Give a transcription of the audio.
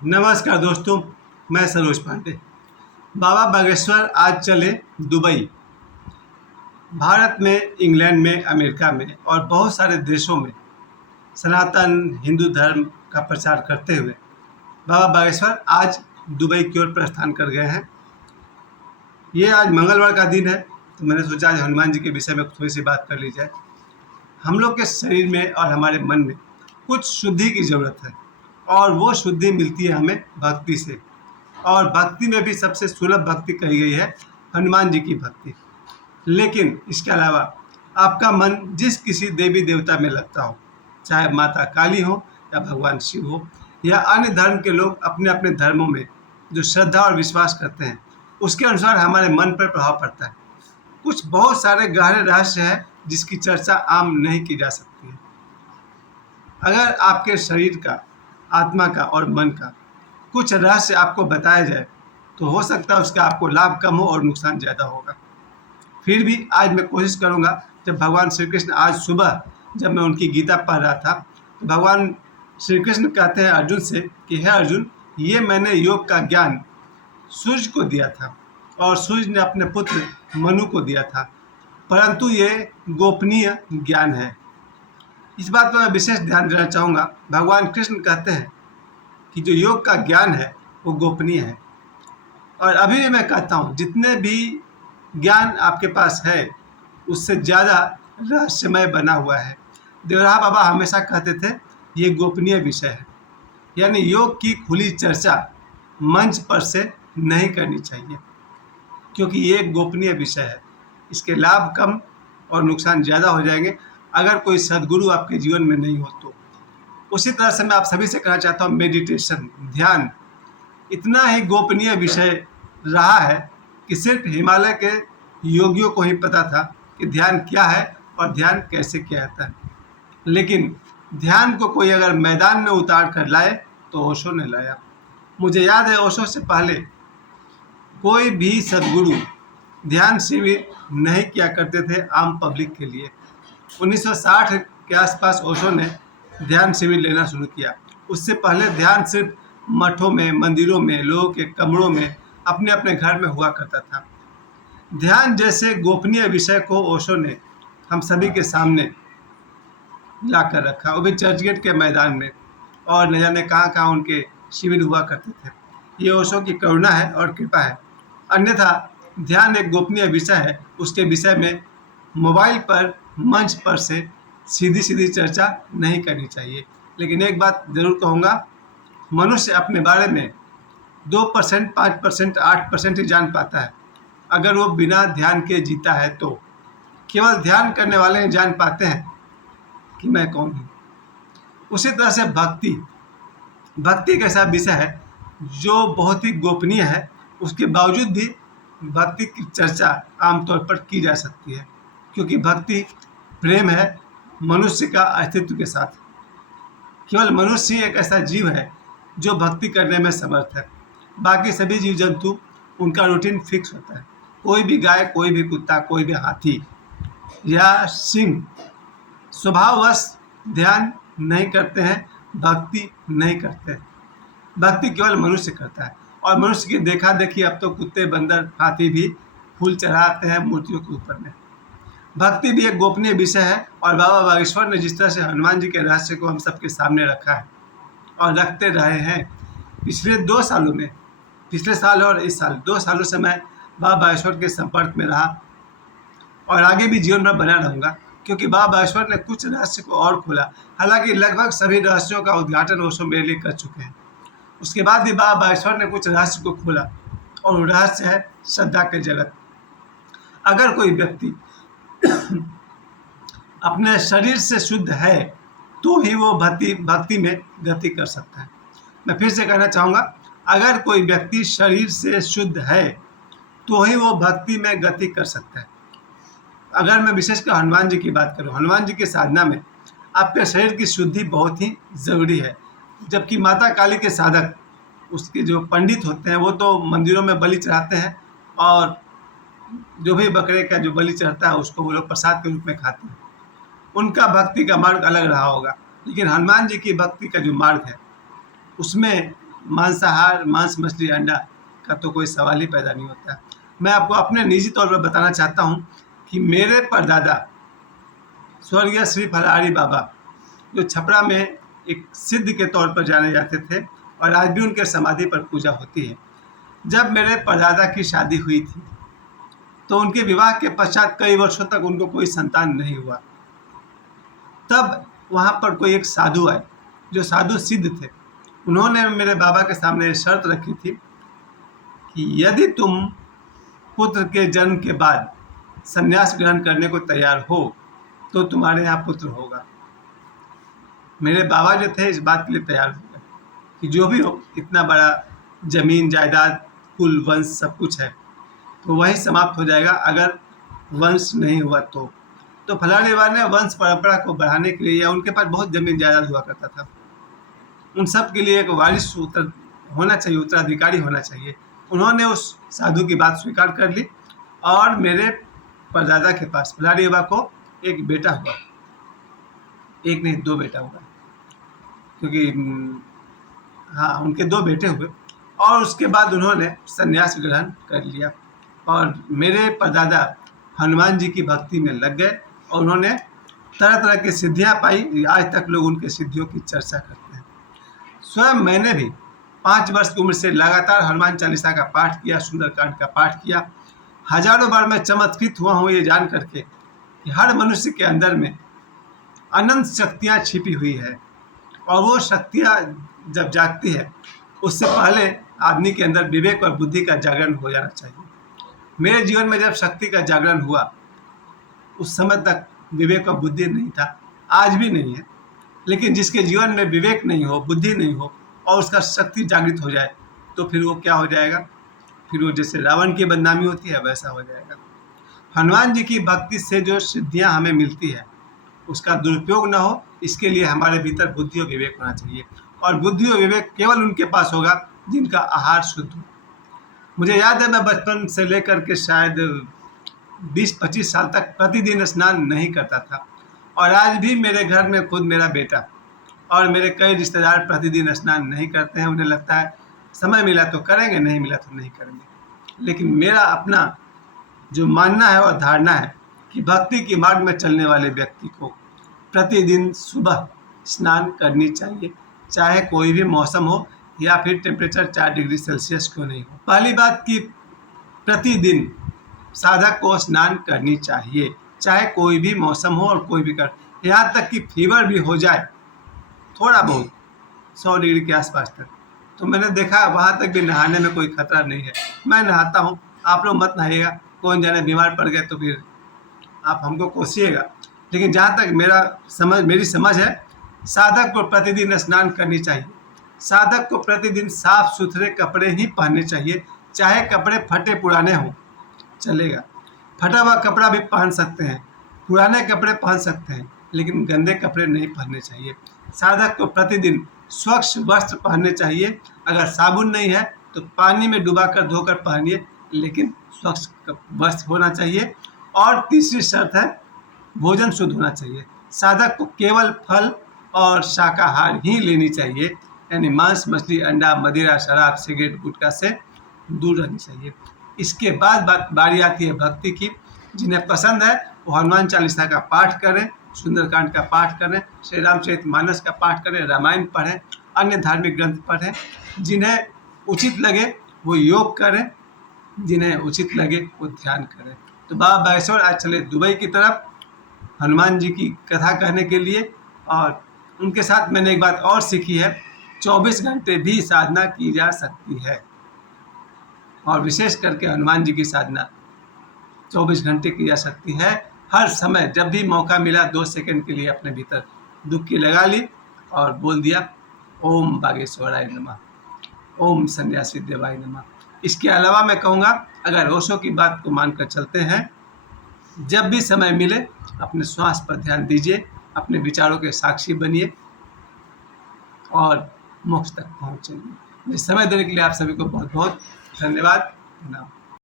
नमस्कार दोस्तों, मैं सरोज पांडे। बाबा बागेश्वर आज चले दुबई। भारत में, इंग्लैंड में, अमेरिका में और बहुत सारे देशों में सनातन हिंदू धर्म का प्रचार करते हुए बाबा बागेश्वर आज दुबई की ओर प्रस्थान कर गए हैं। ये आज मंगलवार का दिन है, तो मैंने सोचा आज हनुमान जी के विषय में थोड़ी सी बात कर ली जाए। हम लोग के शरीर में और हमारे मन में कुछ शुद्धि की ज़रूरत है, और वो शुद्धि मिलती है हमें भक्ति से। और भक्ति में भी सबसे सुलभ भक्ति कही गई है हनुमान जी की भक्ति। लेकिन इसके अलावा आपका मन जिस किसी देवी देवता में लगता हो, चाहे माता काली हो या भगवान शिव हो या अन्य धर्म के लोग अपने अपने धर्मों में जो श्रद्धा और विश्वास करते हैं, उसके अनुसार हमारे मन पर प्रभाव पड़ता है। कुछ बहुत सारे गहरे रहस्य हैं जिसकी चर्चा आम नहीं की जा सकती है। अगर आपके शरीर का, आत्मा का और मन का कुछ रहस्य आपको बताया जाए तो हो सकता है उसका आपको लाभ कम हो और नुकसान ज़्यादा होगा। फिर भी आज मैं कोशिश करूंगा। जब भगवान श्री कृष्ण आज सुबह जब मैं उनकी गीता पढ़ रहा था, तो भगवान श्री कृष्ण कहते हैं अर्जुन से कि हे अर्जुन, ये मैंने योग का ज्ञान सूर्य को दिया था और सूर्य ने अपने पुत्र मनु को दिया था, परंतु ये गोपनीय ज्ञान है। इस बात पर मैं विशेष ध्यान देना चाहूँगा। भगवान कृष्ण कहते हैं कि जो योग का ज्ञान है वो गोपनीय है। और अभी भी मैं कहता हूँ, जितने भी ज्ञान आपके पास है उससे ज़्यादा रहस्यमय बना हुआ है। देवराहा बाबा हमेशा कहते थे ये गोपनीय विषय है, यानी योग की खुली चर्चा मंच पर से नहीं करनी चाहिए, क्योंकि ये एक गोपनीय विषय है। इसके लाभ कम और नुकसान ज़्यादा हो जाएंगे अगर कोई सद्गुरु आपके जीवन में नहीं हो तो। उसी तरह से मैं आप सभी से कहना चाहता हूँ, मेडिटेशन, ध्यान इतना ही गोपनीय विषय रहा है कि सिर्फ हिमालय के योगियों को ही पता था कि ध्यान क्या है और ध्यान कैसे किया जाता है। लेकिन ध्यान को कोई अगर मैदान में उतार कर लाए तो ओशो ने लाया। मुझे याद है, ओशो से पहले कोई भी सद्गुरु ध्यान शिविर नहीं किया करते थे आम पब्लिक के लिए। 1960 के आसपास ओशो ने ध्यान शिविर लेना शुरू किया। उससे पहले ध्यान सिर्फ मठों में, मंदिरों में, लोगों के कमरों में, अपने अपने घर में हुआ करता था। ध्यान जैसे गोपनीय विषय को ओशो ने हम सभी के सामने ला कर रखा, वो भी चर्चगेट के मैदान में, और न जाने कहाँ कहाँ उनके शिविर हुआ करते थे। ये ओशो की करुणा है और कृपा है। अन्यथा ध्यान एक गोपनीय विषय है, उसके विषय में मोबाइल पर, मंच पर से सीधी सीधी चर्चा नहीं करनी चाहिए। लेकिन एक बात ज़रूर कहूँगा, मनुष्य अपने बारे में 2%, 5%, 8% ही जान पाता है। अगर वो बिना ध्यान के जीता है तो केवल ध्यान करने वाले ही जान पाते हैं कि मैं कौन हूँ। उसी तरह से भक्ति एक ऐसा विषय है जो बहुत ही गोपनीय है। उसके बावजूद भी भक्ति की चर्चा आमतौर पर की जा सकती है, क्योंकि भक्ति प्रेम है मनुष्य का अस्तित्व के साथ। केवल मनुष्य ही एक ऐसा जीव है जो भक्ति करने में समर्थ है। बाकी सभी जीव जंतु, उनका रूटीन फिक्स होता है। कोई भी गाय, कोई भी कुत्ता, कोई भी हाथी या सिंह स्वभाववश ध्यान नहीं करते हैं, भक्ति नहीं करते हैं। भक्ति केवल मनुष्य करता है, और मनुष्य की देखा देखी अब तो कुत्ते, बंदर, हाथी भी फूल चढ़ाते हैं मूर्तियों के ऊपर में। भक्ति भी एक गोपनीय विषय है, और बाबा बागेश्वर ने जिस तरह से हनुमान जी के रहस्य को हम सबके सामने रखा है और रखते रहे हैं पिछले 2 सालों में, पिछले साल और इस साल 2 सालों से मैं बाबा बागेश्वर के संपर्क में रहा और आगे भी जीवन में बना रहूँगा, क्योंकि बाबा बागेश्वर ने कुछ रहस्य को और खोला। हालांकि लगभग सभी रहस्यों का उद्घाटन ओशो मेरे लिए कर चुके हैं। उसके बाद भी बाबा बागेश्वर ने कुछ रहस्य को खोला, और वो रहस्य है श्रद्धा के जगत। अगर कोई व्यक्ति अपने शरीर से शुद्ध है तो ही वो भक्ति में गति कर सकता है। मैं फिर से कहना चाहूँगा, अगर कोई व्यक्ति शरीर से शुद्ध है तो ही वो भक्ति में गति कर सकता है। अगर मैं विशेषकर हनुमान जी की बात करूँ, हनुमान जी की साधना में आपके शरीर की शुद्धि बहुत ही ज़रूरी है। जबकि माता काली के साधक, उसके जो पंडित होते हैं, वो तो मंदिरों में बलि चढ़ाते हैं, और जो भी बकरे का जो बलि चढ़ता है उसको वो लोग प्रसाद के रूप में खाते हैं। उनका भक्ति का मार्ग अलग रहा होगा। लेकिन हनुमान जी की भक्ति का जो मार्ग है उसमें मांसाहार, मांस, मछली, अंडा का तो कोई सवाल ही पैदा नहीं होता। मैं आपको अपने निजी तौर पर बताना चाहता हूँ कि मेरे परदादा स्वर्गीय श्री फलाहारी बाबा, जो छपरा में एक सिद्ध के तौर पर जाने जाते थे और आज भी उनके समाधि पर पूजा होती है। जब मेरे परदादा की शादी हुई थी तो उनके विवाह के पश्चात कई वर्षों तक उनको कोई संतान नहीं हुआ। तब वहाँ पर कोई एक साधु आए, जो साधु सिद्ध थे। उन्होंने मेरे बाबा के सामने शर्त रखी थी कि यदि तुम पुत्र के जन्म के बाद संन्यास ग्रहण करने को तैयार हो तो तुम्हारे यहाँ पुत्र होगा। मेरे बाबा जो थे इस बात के लिए तैयार हो गए कि जो भी हो, इतना बड़ा जमीन जायदाद, कुल, वंश सब कुछ है, तो वही समाप्त हो जाएगा अगर वंश नहीं हुआ तो फलाहारी बाबा ने वंश परंपरा को बढ़ाने के लिए, या उनके पास बहुत जमीन जायदाद हुआ करता था, उन सब के लिए एक वारिस होना चाहिए, उत्तराधिकारी होना चाहिए। उन्होंने उस साधु की बात स्वीकार कर ली और मेरे परदादा के पास फलाहारी बाबा को एक बेटा हुआ, एक नहीं 2 बेटा हुआ, क्योंकि हाँ उनके 2 बेटे हुए। और उसके बाद उन्होंने संन्यास ग्रहण कर लिया और मेरे परदादा हनुमान जी की भक्ति में लग गए और उन्होंने तरह तरह की सिद्धियां पाई। आज तक लोग उनके सिद्धियों की चर्चा करते हैं। स्वयं मैंने भी 5 वर्ष की उम्र से लगातार हनुमान चालीसा का पाठ किया, सुंदरकांड का पाठ किया। हजारों बार मैं चमत्कृत हुआ हूँ ये जान करके कि हर मनुष्य के अंदर में अनंत शक्तियाँ छिपी हुई है और वो शक्तियाँ जब जागती है उससे पहले आदमी के अंदर विवेक और बुद्धि का जागरण हो जाना चाहिए। मेरे जीवन में जब शक्ति का जागरण हुआ उस समय तक विवेक और बुद्धि नहीं था, आज भी नहीं है। लेकिन जिसके जीवन में विवेक नहीं हो, बुद्धि नहीं हो और उसका शक्ति जागृत हो जाए तो फिर वो क्या हो जाएगा, फिर वो जैसे रावण की बदनामी होती है वैसा हो जाएगा। हनुमान जी की भक्ति से जो सिद्धियां हमें मिलती है उसका दुरुपयोग न हो, इसके लिए हमारे भीतर बुद्धि और विवेक होना चाहिए। और बुद्धि और विवेक केवल उनके पास होगा जिनका आहार शुद्ध हो। मुझे याद है मैं बचपन से लेकर के शायद 20-25 साल तक प्रतिदिन स्नान नहीं करता था और आज भी मेरे घर में खुद मेरा बेटा और मेरे कई रिश्तेदार प्रतिदिन स्नान नहीं करते हैं। उन्हें लगता है समय मिला तो करेंगे, नहीं मिला तो नहीं करेंगे। लेकिन मेरा अपना जो मानना है और धारणा है कि भक्ति के मार्ग में चलने वाले व्यक्ति को प्रतिदिन सुबह स्नान करनी चाहिए, चाहे कोई भी मौसम हो या फिर टेम्परेचर 4 डिग्री सेल्सियस क्यों नहीं हो। पहली बात कि प्रतिदिन साधक को स्नान करनी चाहिए, चाहे कोई भी मौसम हो और कोई भी कर, यहाँ तक कि फीवर भी हो जाए थोड़ा बहुत 100 डिग्री के आसपास तक, तो मैंने देखा वहाँ तक भी नहाने में कोई खतरा नहीं है। मैं नहाता हूँ, आप लोग मत नहाइएगा, कौन जाने बीमार पड़ गए तो फिर आप हमको कोसिएगा। लेकिन जहाँ तक मेरी समझ है, साधक को प्रतिदिन स्नान करनी चाहिए। साधक को प्रतिदिन साफ सुथरे कपड़े ही पहनने चाहिए, चाहे कपड़े फटे पुराने हों चलेगा। फटा हुआ कपड़ा भी पहन सकते हैं, पुराने कपड़े पहन सकते हैं, लेकिन गंदे कपड़े नहीं पहनने चाहिए। साधक को प्रतिदिन स्वच्छ वस्त्र पहनने चाहिए। अगर साबुन नहीं है तो पानी में डुबाकर धोकर पहनिए, लेकिन स्वच्छ वस्त्र होना चाहिए। और तीसरी शर्त है भोजन शुद्ध होना चाहिए। साधक को केवल फल और शाकाहार ही लेनी चाहिए, यानी मांस, मछली, अंडा, मदिरा, शराब, सिगरेट, गुटखा से दूर रहनी चाहिए। इसके बाद बारी आती है भक्ति की। जिन्हें पसंद है वो हनुमान चालीसा का पाठ करें, सुंदरकांड का पाठ करें, श्री रामचरितमानस का पाठ करें, रामायण पढ़ें, अन्य धार्मिक ग्रंथ पढ़ें। जिन्हें उचित लगे वो योग करें, जिन्हें उचित लगे वो ध्यान करें। तो बाबा बागेश्वर आज चले दुबई की तरफ हनुमान जी की कथा कहने के लिए। और उनके साथ मैंने एक बात और सीखी है, 24 घंटे भी साधना की जा सकती है और विशेष करके हनुमान जी की साधना 24 घंटे की जा सकती है। हर समय जब भी मौका मिला 2 सेकंड के लिए अपने भीतर डुबकी लगा ली और बोल दिया ओम बागेश्वराय नमः, ओम सन्यासी देवाय नमः। इसके अलावा मैं कहूँगा अगर ओशो की बात को मानकर चलते हैं, जब भी समय मिले अपने श्वास पर ध्यान दीजिए, अपने विचारों के साक्षी बनिए और मोक्ष तक पहुँचेंगे। मुझे समय देने के लिए आप सभी को बहुत बहुत धन्यवाद।